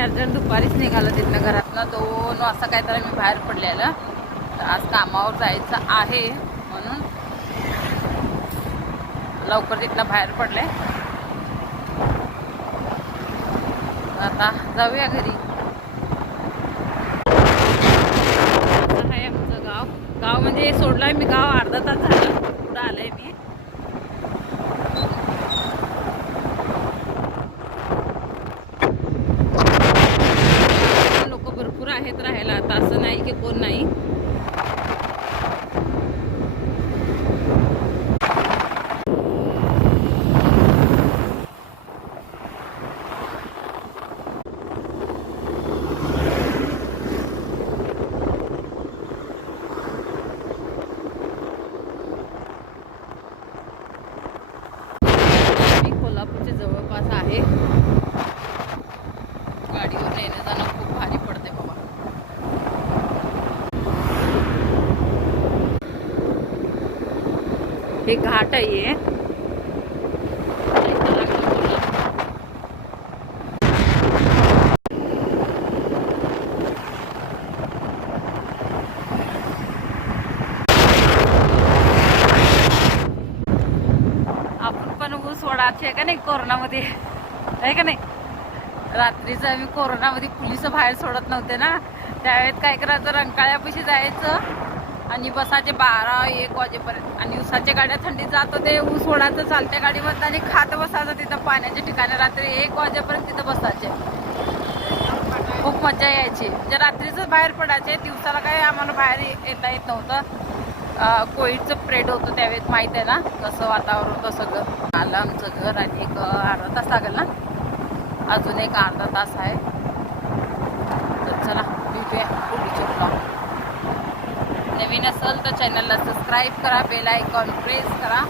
Urgent दुपारीच निघालं तिथनं घरातनं 2 वाजता काहीतरी मी बाहेर पडलेलं. तर आज कामावर जायचं आहे म्हणून लवकर तिथनं बाहेर पडले. आता जाऊया घरी. असं आहे आमचं गाव म्हणजे सोडलंय मी गाव अर्धा तास झाला पुढं आलंय मी. लोक भरपूर आहेत राहायला आता, असं नाही की कोण नाही. कोल्हापूरच्या जवळपास आहे. गाडीवर येणं जाणं खूप भारी पडते बाबा. हे घाट आहे. आपण पण ऊस वडाचे का नाही कोरोनामध्ये, आहे का नाही. रात्रीचं आम्ही कोरोनामध्ये पोलिस बाहेर सोडत नव्हते ना, त्यावेळेस काय करायचं, रंकाळ्यापाशी जायचं आणि बसाचे 12-1 वाजेपर्यंत. आणि ऊसाच्या गाड्या थंडीत जात होते, ऊस वडाचं चालत्या गाडीमध्ये आणि खात बसायचं तिथं पाण्याच्या ठिकाणी. रात्री 1 वाजेपर्यंत तिथं बसायचे. खूप मजा यायची. म्हणजे रात्रीच बाहेर पडायचे, दिवसाला काय आम्हाला बाहेर येता येत नव्हतं. कोविडचं प्रेड होतं त्यावेळेस, माहीत आहे ना कसं वातावरण होतं सगळं. आलं आमचं घर आणि एक अर्धा तास लागेल ना, अजून एक अर्धा तास आहे. तर चला भेटूया पुढच्या ब्लॉग. नवीन असेल तर चॅनलला सबस्क्राईब करा, बेल आयकॉन प्रेस करा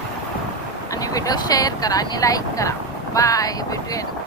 आणि व्हिडिओ शेअर करा आणि लाईक करा. बाय, भेटूया.